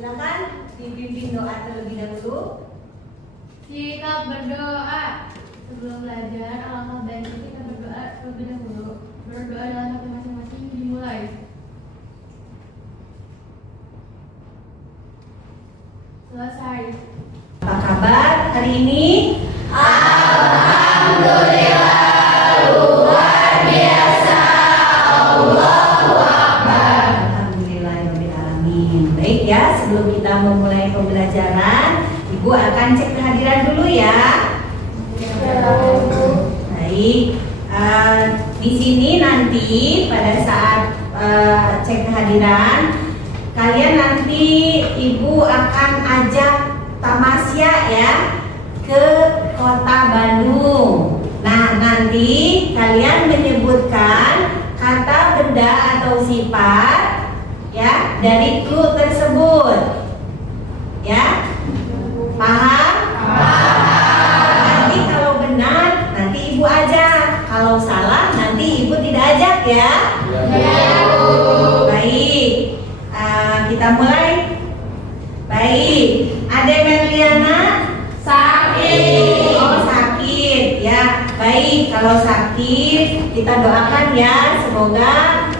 Silakan dibimbing doa terlebih dahulu. Sikap berdoa sebelum belajar, alangkah baiknya kita berdoa terlebih dahulu. Berdoa dalam hati masing-masing dimulai. Selesai. Apa kabar hari ini? Alhamdulillah, luar biasa. Allahu Akbar. Alhamdulillahirrahmanirrahim. Baik ya, sebelum kita memulai pembelajaran, Ibu akan cek kehadiran dulu ya. Baik, di sini nanti pada saat cek kehadiran, kalian nanti Ibu akan ajak tamasya ya ke Kota Bandung. Nah, nanti kalian menyebutkan kata, benda atau sifat ya dari clue tersebut. Ya? Paham? Nanti kalau benar nanti Ibu ajak. Kalau salah nanti Ibu tidak ajak ya. Baik. Kita mulai. Baik. Ade Merliana Sakit. Oh, sakit ya. Baik, kalau sakit kita doakan ya, semoga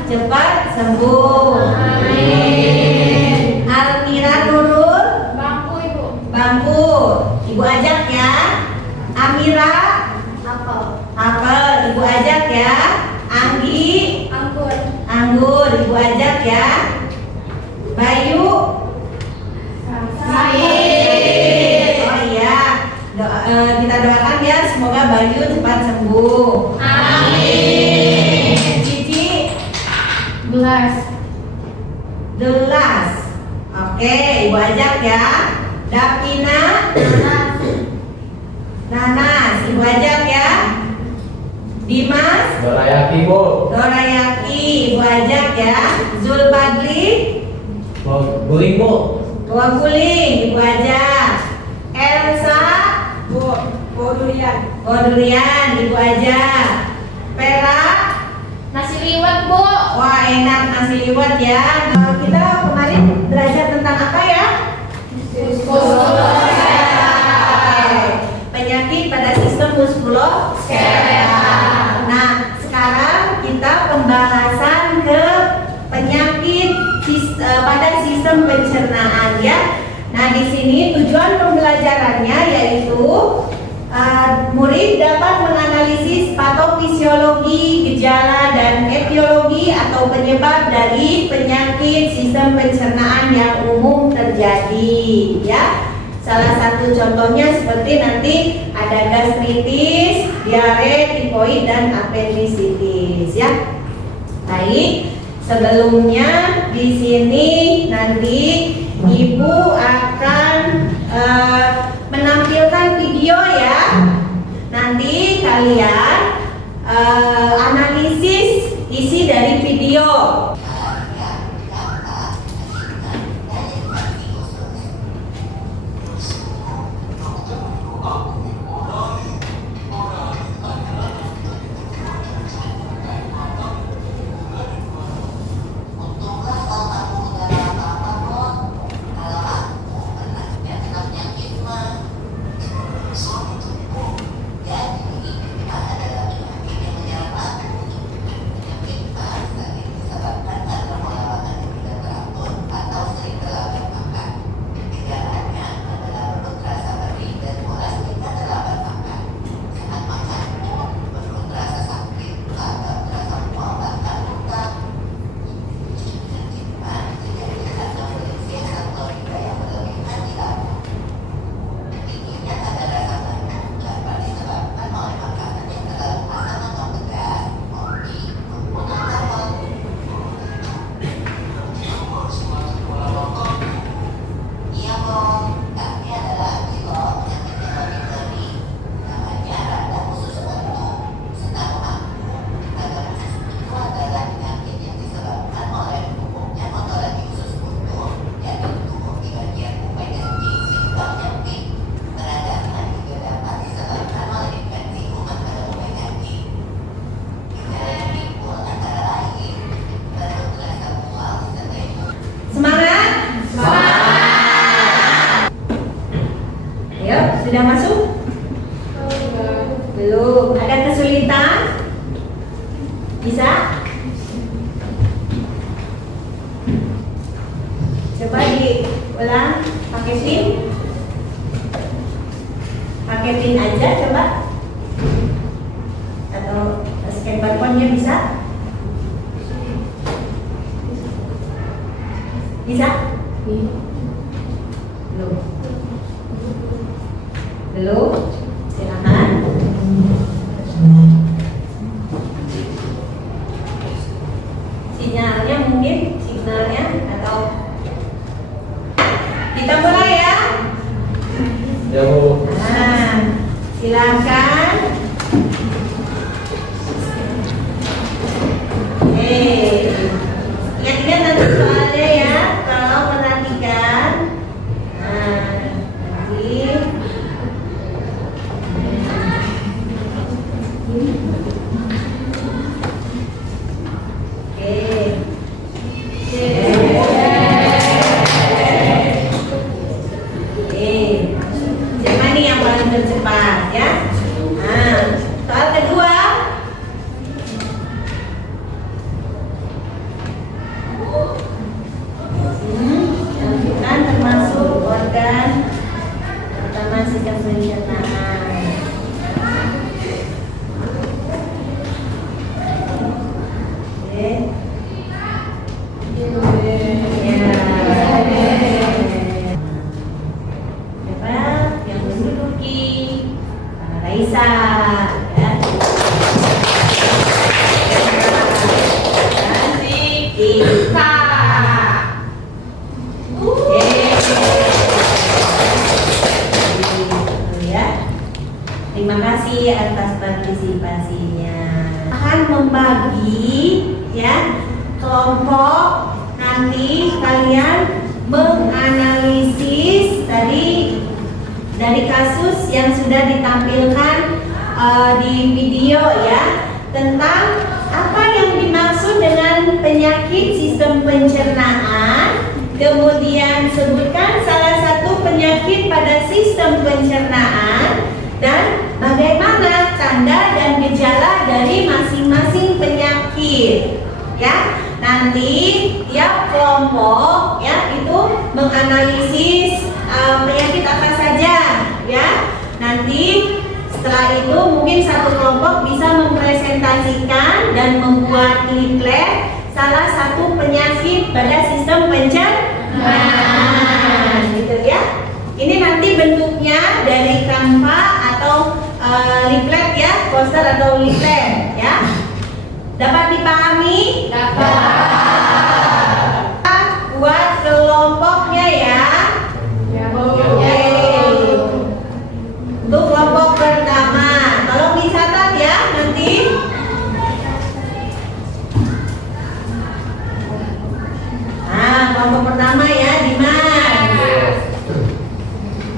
cepat sembuh. Amin. Almira Nurul Bangku Ibu. bangku, Ibu ajak ya. Amira apel, Ibu ajak ya. Anggi Anggur. anggur, Ibu ajak ya. Bayu Sakit. oh iya, kita doakan ya, semoga Bayu cepat sembuh. Amin. Cici Gelas. gelas, oke, Ibu ajak ya. Davina nanas, Ibu ajak ya. Dimas Dorayaki Bu, dorayaki, Ibu ajak ya. Zulfadli guling Bu, tua guling, Ibu ajak. Elsa durian, Ibu ajak. Vera, Nasi liwet Bu. wah enak nasi liwet ya. Kita kemarin belajar tentang apa ya? Penyakit pada sistem muskuloskeletal. Nah, sekarang kita pembahasan ke penyakit pada sistem pencernaan ya. Nah, di sini tujuan pembelajarannya yaitu murid dapat menganalisis patofisiologi, gejala dan etiologi atau penyebab dari penyakit sistem pencernaan yang umum terjadi ya. Salah satu contohnya seperti nanti ada gastritis, diare, tifoid dan appendicitis ya. Baik, sebelumnya di sini nanti Ibu akan menampilkan video ya. Nanti kalian analisis isi dari video. Sudah masuk? Belum. Ada kesulitan? Bisa? Coba diulang pakai pin. Pakai pin aja coba. Atau scan barcode-nya bisa? Bisa? Belum. Belum? Silakan. Sinyalnya mungkin, signalnya atau kita mulai ya. Ya Bu. Nah, silakan. Ingat-ingat nanti soalnya ya, kalau perhatikan. Nah, nanti. Siapa nih yang paling tercepat ya? Nah, soal kedua. Lanjutan termasuk organ utama sistem pencernaan. Oke. Siapa yang menduduki? Raisa ya. Tika. Ya. Terima kasih atas partisipasinya. Akan membagi ya kelompok, nanti kalian menganalisis tadi dari kasus yang sudah ditampilkan di video ya, tentang apa yang dimaksud dengan penyakit sistem pencernaan. Kemudian sebutkan salah satu penyakit pada sistem pencernaan dan bagaimana tanda dan gejala dari masing-masing penyakit. Ya, nanti tiap kelompok ya itu menganalisis penyakit apa saja ya. Nanti setelah itu mungkin satu kelompok bisa mempresentasikan dan membuat leaflet salah satu penyakit pada sistem pencernaan gitu ya. Ini nanti bentuknya dari Canva atau leaflet ya, poster atau leaflet ya. Dapat dipahami? Dapat. Buat kelompoknya ya. Oke. Untuk kelompok pertama, tolong dicatat ya nanti. Nah, kelompok pertama ya, Dimas.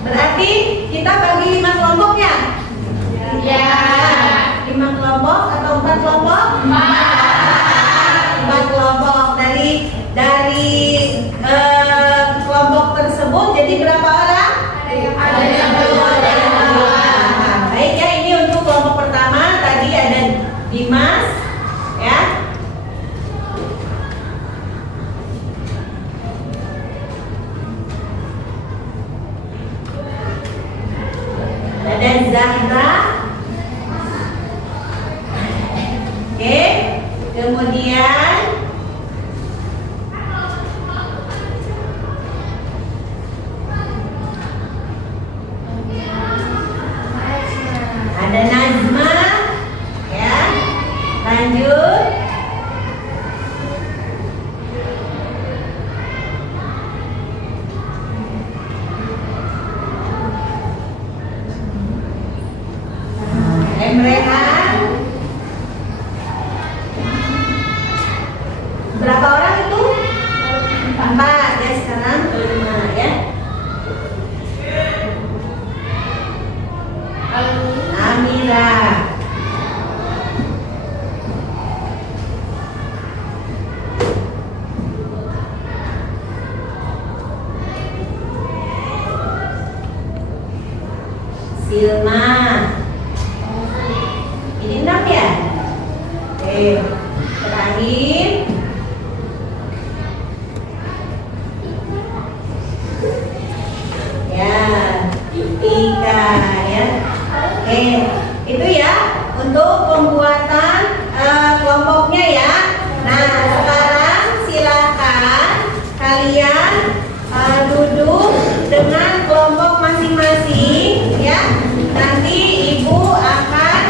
Berarti kita bagi 5 kelompok ya? Ya. 5 kelompok atau 4 kelompok? 4 kelompok. Dari kelompok tersebut jadi berapa orang? Ada yang Baik ya, ini untuk kelompok pertama tadi ada Dimas ya. Ada Zahra. Oke. Kemudian ada Nazma ya. Lanjut. Silma. Ini 6 ya? Oke, terakhir. Ya, 3 ya. Oke, itu ya untuk pembuatan kelompoknya ya. Nah, sekarang silakan kalian duduk dengan kelompok masing-masing ya. Nanti ibu akan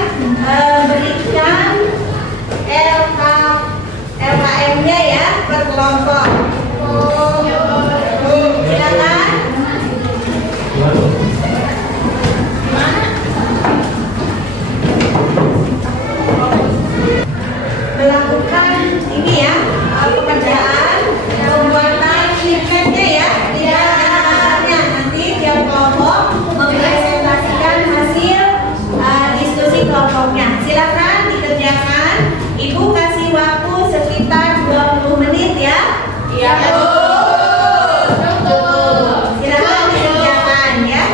berikan LKM-nya ya per kelompok. Silakan. Melakukan ini ya pekerjaan pembuatan leafletnya ya. Nanti tiap kelompok mempresentasikan hasil diskusi kelompoknya. Silakan dikerjakan. Ibu kasih waktu sekitar 20 menit ya. Iya, Bu. Silakan dikerjakan ya.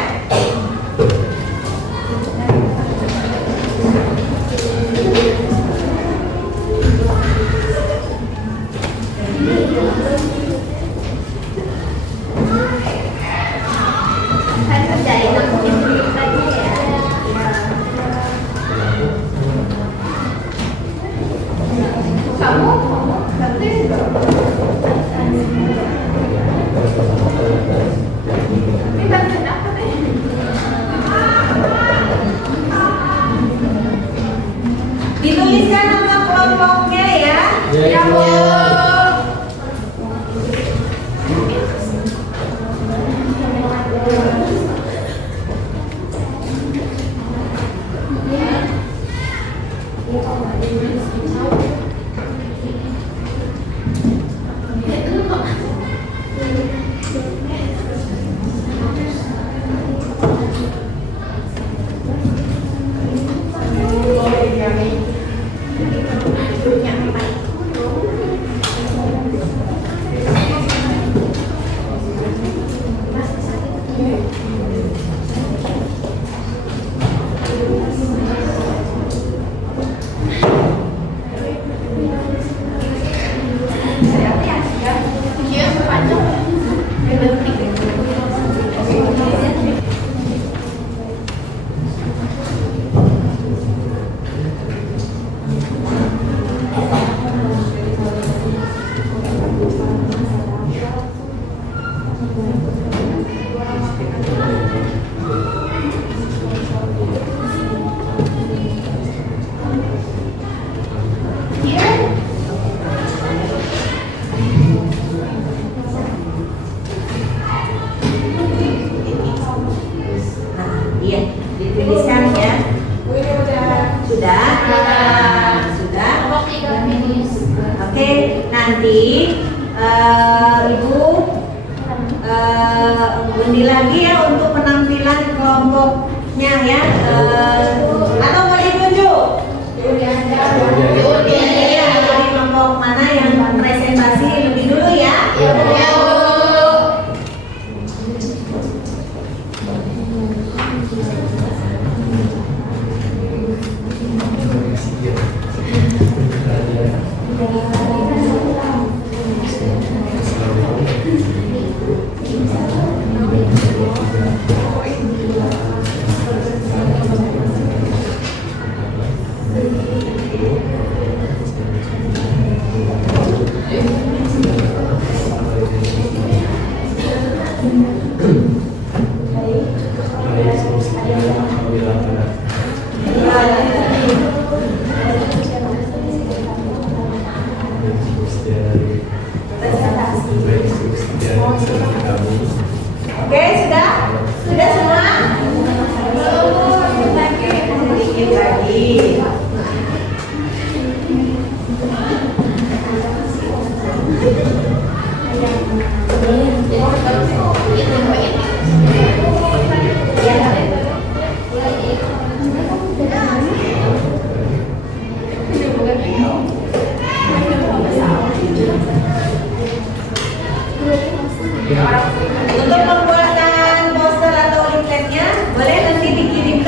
Dituliskan nama kelompoknya ya. Iya, Bu. Iya, dituliskan ya. Sudah? Sudah? Oke, nanti Ibu undi lagi ya untuk penampilan kelompoknya ya. Atau mau ditunjuk? Iya, dari kelompok mana yang presentasi lebih dulu ya? Oke, sudah? Sudah semua? Sedikit lagi. Untuk pembuatan poster atau leafletnya boleh nanti dikirimkan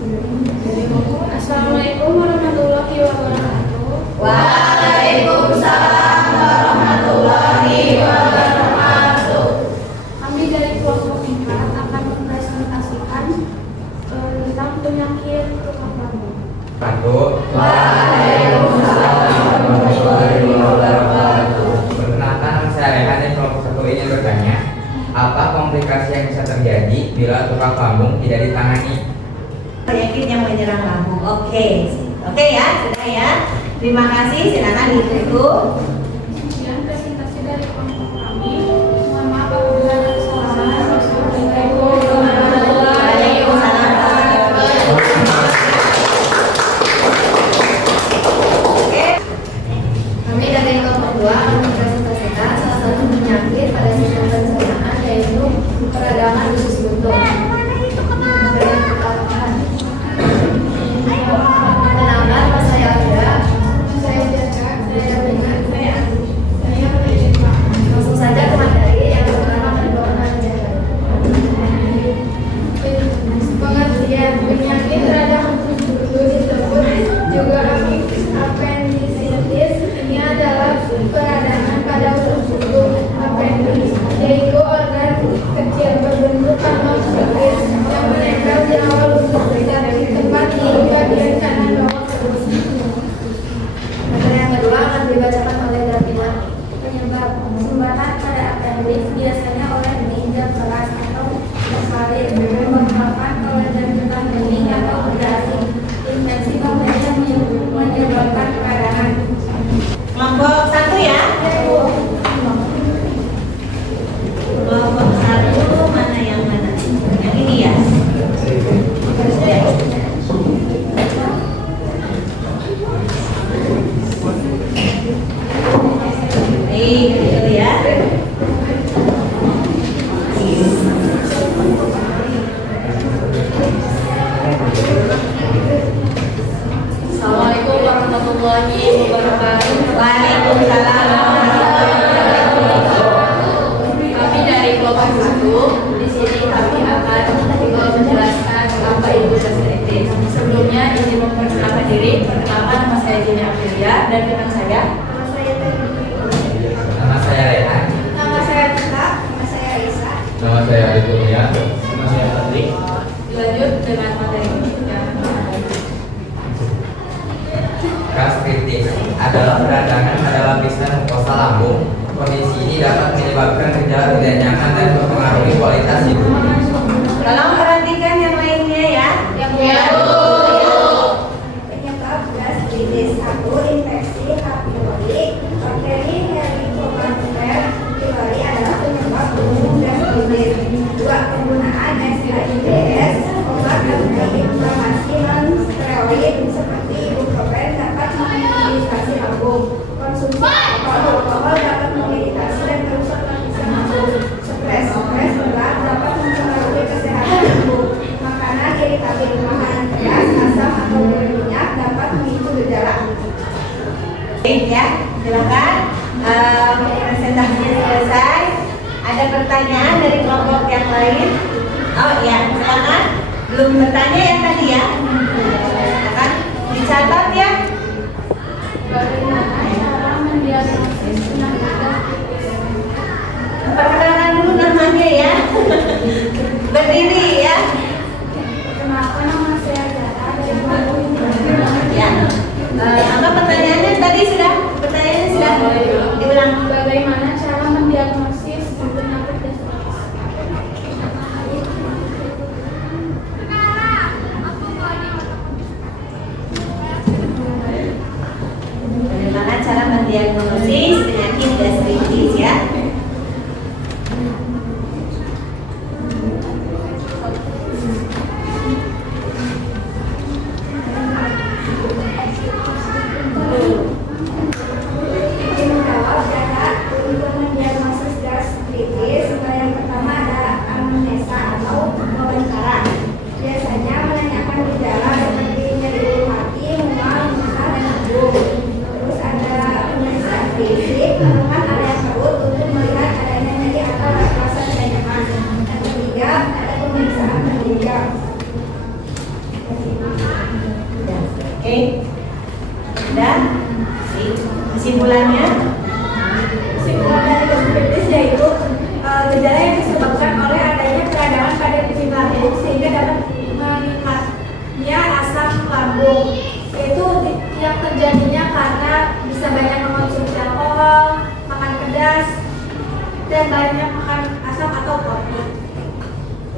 Assalamualaikum warahmatullahi wabarakatuh. Waalaikumsalam warahmatullahi wabarakatuh. Kami dari kelompok 4 akan mempresentasikan tentang penyakit tukang rambut. Waalaikumsalam warahmatullahi wabarakatuh. Perkenalkan, saya Rehan dari kelompok 1 ini bertanya, apa komplikasi yang bisa terjadi bila tukang pambung tidak ditangani? Penyakit yang menyerang lambung. Oke ya, sudah ya. Terima kasih. Silakan ditunggu. Sekian presentasi dari kelompok kami. Mohon maaf apabila ada kesalahan. Wassalamualaikum warahmatullahi wabarakatuh. Oke. Kami dari kelompok 2 akan mempresentasikan salah satu penyakit pada sistem pencernaan, yaitu peradangan usus buntu. Perkenalkan, nama saya Alda. Saya Jaca, saya Bina, saya Langsung saja ke materi yang pertama pendoaan jalan. pengertian penyakit radang usus buntu disebut juga appendicitis. Ini adalah peradangan pada usus buntu appendix, yaitu organ kecil berbentuk kanal sempit yang menempel di awal usus dan tempat di bagian kanan bawah usus. Materi yang kedua akan dibacakan oleh Davina. Penyebab sumbatan pada appendix biasanya oleh ginjal keras atau tersalin, menyebabkan oleh getah bening atau berdarah. Infeksi bakteri yang menyebabkan peradangan. Kelompok 1 ya. Kelompok 1 mana yang mana? Yang ini ya. Baik, gitu ya. Assalamualaikum warahmatullahi wabarakatuh. Waalaikumsalam warahmatullahi wabarakatuh. Kami dari kelompok 1. Di sini kami akan menjelaskan apa itu gastritis. Sebelumnya izin memperkenalkan diri. Perkenalkan, nama saya Jini Aprilia dan rekan saya. Nama saya Rehan. Nama saya Tika, nama saya Isa. Nama saya Adi Kurnia. Nama saya Patrick. Lanjut dengan materi yang Gastritis adalah peradangan pada lapisan mukosa lambung. Kondisi ini dapat menyebabkan gejala tidak nyaman dan mempengaruhi kualitas hidup. Tolong perhatikan yang lainnya ya. Penyebab gastritis: 1. Infeksi H. pylori. Bakteri Helicobacter pylori adalah penyebab umum gastritis. 2. Penggunaan SIDS, obat anti-inflamasi non-steroid seperti ibuprofen dapat mengiritasi lambung. Konsumsi alkohol dapat mengiritasi dan merusak lapisan lambung. Stres berat dapat mempengaruhi kesehatan lambung. Makanan iritabil, makanan pedas, asam atau berminyak dapat memicu gejala. Baik ya, silakan. Presentasinya selesai. Ada pertanyaan dari kelompok yang lain? Oh ya, silakan. Belum bertanya yang tadi ya? Silakan dicatat ya. Bagaimana cara mendiagnosis penyakit gastritis? Perkenalkan dulu namanya ya. Berdiri ya. Kenapa nama saya Jata dari kelompok 3? Ya. Apa pertanyaannya tadi sudah? Pertanyaannya sudah diulang. Bagaimana cara mendiagnosis penyakit gastritis? Bagaimana cara mendiagnosis penyakit gastritis ya? Menjawab data untuk mendiagnosis gastritis, yang pertama ada anamnesa atau wawancara. Biasanya menanyakan gejala seperti nyeri ulu hati, mual, muntah, dan lambung. Terus ada pemeriksaan fisik. Oke, udah. Kesimpulannya? Kesimpulan dari gastritis yaitu gejala yang disebabkan oleh adanya peradangan pada pipi lambung sehingga dapat meningkatnya asam lambung, yaitu yang terjadinya karena bisa banyak mengonsumsi alkohol, makan pedas, dan banyak makan asam atau kopi.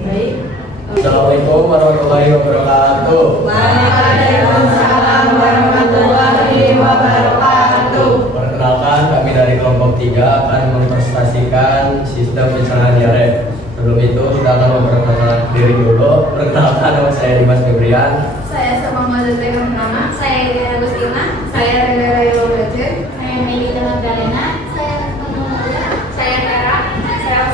Baik. Assalamualaikum warahmatullahi wabarakatuh. Waalaikumsalam warahmatullahi wabarakatuh. Perkenalkan, kami dari kelompok 3 akan mempresentasikan sistem pencernaan diare. Sebelum itu kita akan memperkenalkan diri dulu. Perkenalkan, nama saya Dimas Febrian. Saya sama Mazda Nama, saya Ria Agustina, saya Rera Yolobaje, saya Meli Magdalena, saya Manulia, saya Tera, saya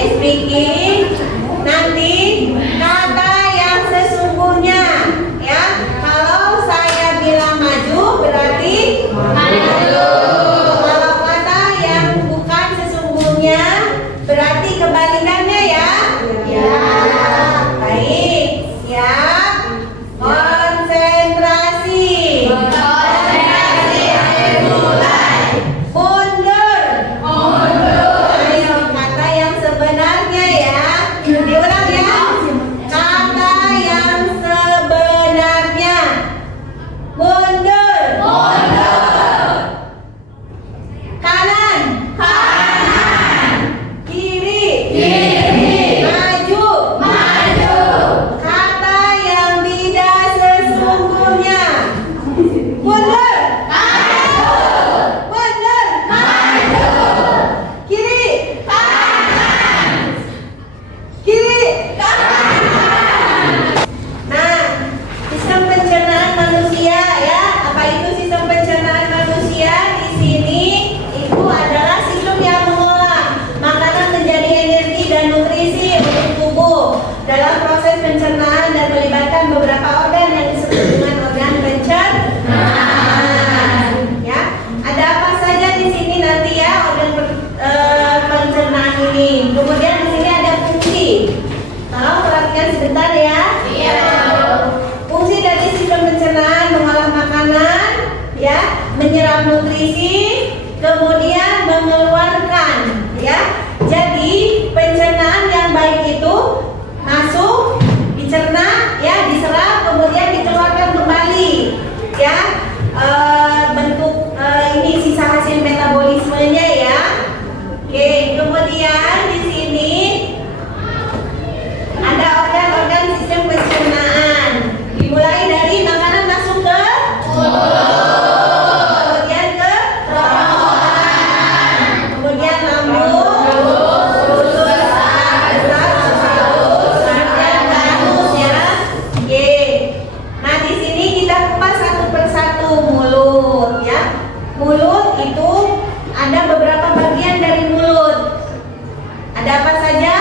Ice breaking. Nanti kata yang sesungguhnya ya. Kalau saya bilang maju berarti maju. Kalau kata yang bukan sesungguhnya berarti kebalikannya ya. Ya. Baik. Siap. Konsentrasi. Mundur. Ayo, kata yang sebenarnya ya. Diulang ya. Kata yang sebenarnya. Mundur. Kanan. Kiri. Maju. Kata yang tidak sesungguhnya. Mundur. Mundur. Kiri. Kiri. Nah, sistem pencernaan manusia ya. Apa itu sistem pencernaan manusia? Di sini itu adalah sistem yang mengolah makanan menjadi energi dan nutrisi untuk tubuh. Dalam proses pencernaan dan melibatkan beberapa organ yang disebut dengan organ pencernaan. Ya, ada apa saja di sini nanti ya organ pencernaan ini. Kemudian di sini ada fungsi. Tolong perhatikan sebentar ya. Fungsi dari sistem pencernaan mengolah makanan, ya, menyerap nutrisi, kemudian mengeluarkan, ya. Jadi pencernaan yang baik itu masuk, dicerna, ya, diserap, kemudian dikeluarkan kembali, ya. Bentuk ini sisa hasil metabolismenya ya. Oke, kemudian di sini ada organ-organ sistem pencernaan. Dimulai dari makanan masuk ke mulut, kemudian ke kerongkongan, kemudian lambung, usus, kemudian anus ya. Oke. Nah, di sini kita kupas satu persatu mulut ya. Mulut itu ada beberapa bagian dari mulut. Ada apa saja?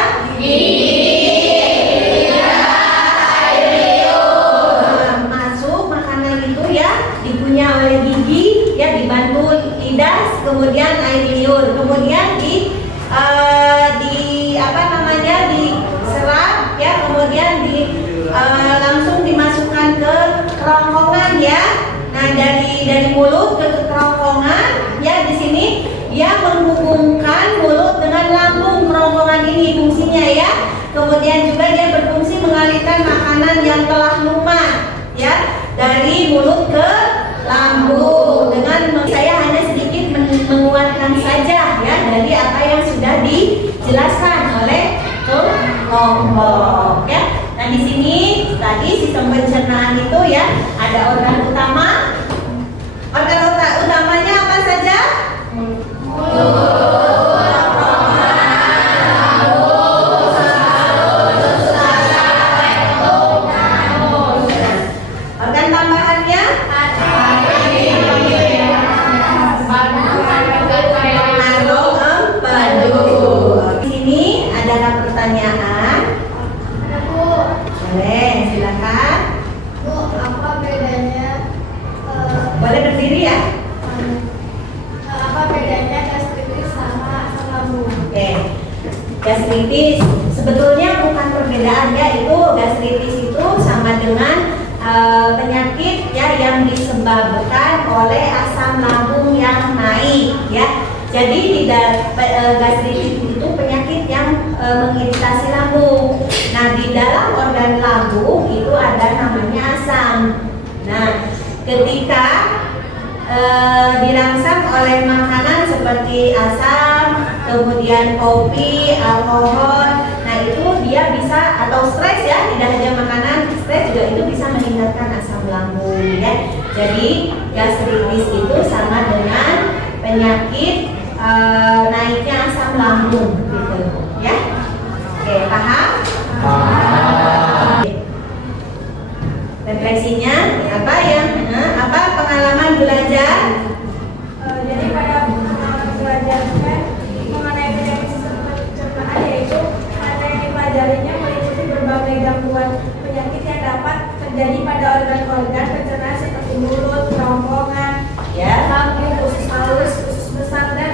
Masuk makanan itu ya dikunyah oleh gigi ya, dibantu lidah, kemudian air liur, kemudian diserap ya, kemudian langsung dimasukkan ke kerongkongan ya. Nah, dari mulut ke kerongkongan ya, di sini dia menghubungkan mulut dengan lambung kerongkongan ini fungsinya ya. Kemudian juga dia berfungsi mengalirkan makanan yang telah lumat ya dari mulut ke lambung. Dengan saya hanya sedikit menguatkan saja ya dari apa yang sudah dijelaskan oleh kelompok ya. Nah, di sini tadi sistem pencernaan itu ya ada organ utama. Organ utamanya apa saja? Organ tambahannya? Empedu. Di sini ada pertanyaan. Bu, Boleh, silakan. apa bedanya gastritis. Sebetulnya bukan perbedaan ya, itu gastritis itu sama dengan penyakit ya yang disebabkan oleh asam lambung yang naik ya. Jadi gastritis itu penyakit yang mengiritasi lambung. Nah, di dalam organ lambung itu ada namanya asam. Nah, ketika dirangsang oleh makanan seperti asam, kemudian kopi, alkohol, nah itu dia bisa, atau stres ya, tidak hanya makanan, stres juga itu bisa meningkatkan asam lambung ya. Jadi gastritis itu sama dengan penyakit naiknya asam lambung gitu ya. Oke, paham? Refleksinya apa apa pengalaman belajar? Jadi pada pengalaman belajar mengenai penyakit sistem pencernaan, yaitu materi yang dipelajarinya meliputi berbagai gangguan penyakit yang dapat terjadi pada organ-organ pencernaan seperti mulut, kerongkongan, lambung, usus halus, usus besar, dan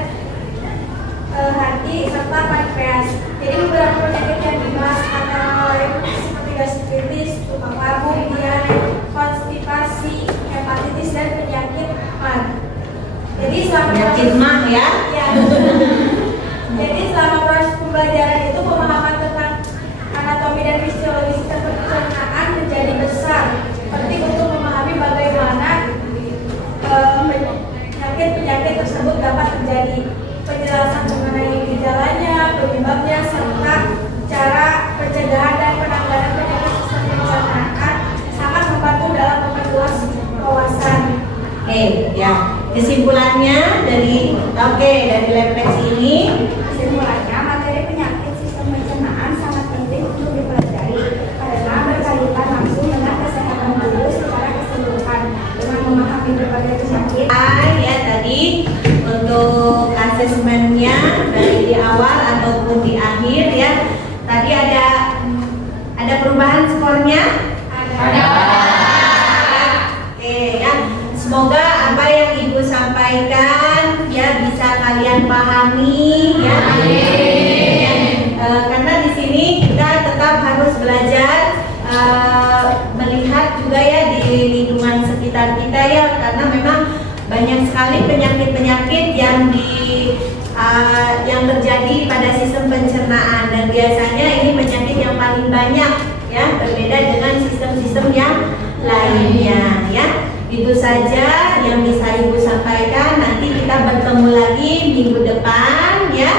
hati serta pankreas. Jadi beberapa penyakit yang dibahas antara lain seperti gastritis, tukang lambung, diare, konstipasi, hepatitis, dan penyakit MAD. Jadi selama Penyakit MAD ya. Jadi selama proses pembelajaran itu pemahaman tentang anatomi dan fisiologi sistem pencernaan menjadi besar. Penting untuk memahami bagaimana penyakit-penyakit tersebut dapat terjadi, penjelasan mengenai gejalanya, penyebabnya, serta cara pencegahan dan penanganan penyakit sistem pencernaan sangat membantu dalam memperluas wawasan. Oke, ya. Kesimpulannya dari refleksi ini, Kesimpulannya, materi penyakit sistem pencernaan sangat penting untuk dipelajari karena berkaitan langsung dengan kesehatan tubuh secara keseluruhan. Dengan memahami berbagai penyakit, ya tadi untuk asesmennya dari di awal ataupun di akhir ya. Tadi ada perubahan skornya? Ada. Oke ya. Semoga apa yang Ibu sampaikan ya bisa kalian pahami ya. Karena di sini kita tetap harus belajar melihat juga ya di lingkungan sekitar kita ya, karena memang banyak sekali penyakit-penyakit yang terjadi pada sistem pencernaan, dan biasanya ini penyakit yang paling banyak ya, berbeda dengan sistem-sistem yang lainnya ya. Itu saja yang bisa Ibu sampaikan. Nanti kita bertemu lagi minggu depan ya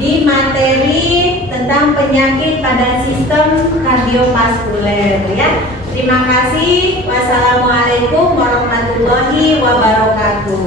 di materi tentang penyakit pada sistem kardiovaskuler ya. Terima kasih. Wassalamualaikum warahmatullahi wabarakatuh.